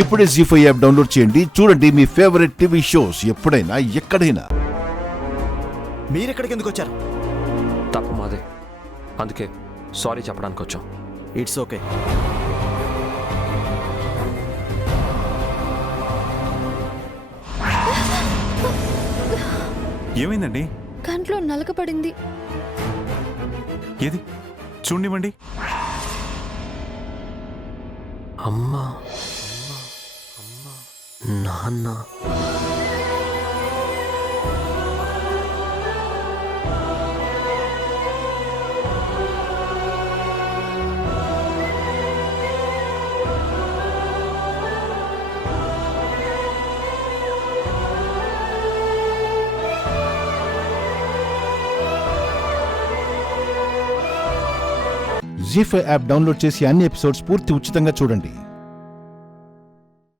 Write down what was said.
ఇప్పుడే జీ5 app download చేయండి. చూడండి మీ ఫేవరెట్ టీవీ షోస్ ఎప్పుడైనా ఎక్కడైనా. మీరెక్కడికి ఎందుకు వచ్చారు? తప్పు మాదే, అందుకే సారీ చెప్పడానికి వచ్చాం. It's okay. ఏమైందండి? కంట్లో నలకపడింది. ఏది చూడండివ్వండి. అమ్మా నాన్న జీ5 యాప్ డౌన్లోడ్ చేసి అన్ని ఎపిసోడ్స్ పూర్తి ఉచితంగా చూడండి.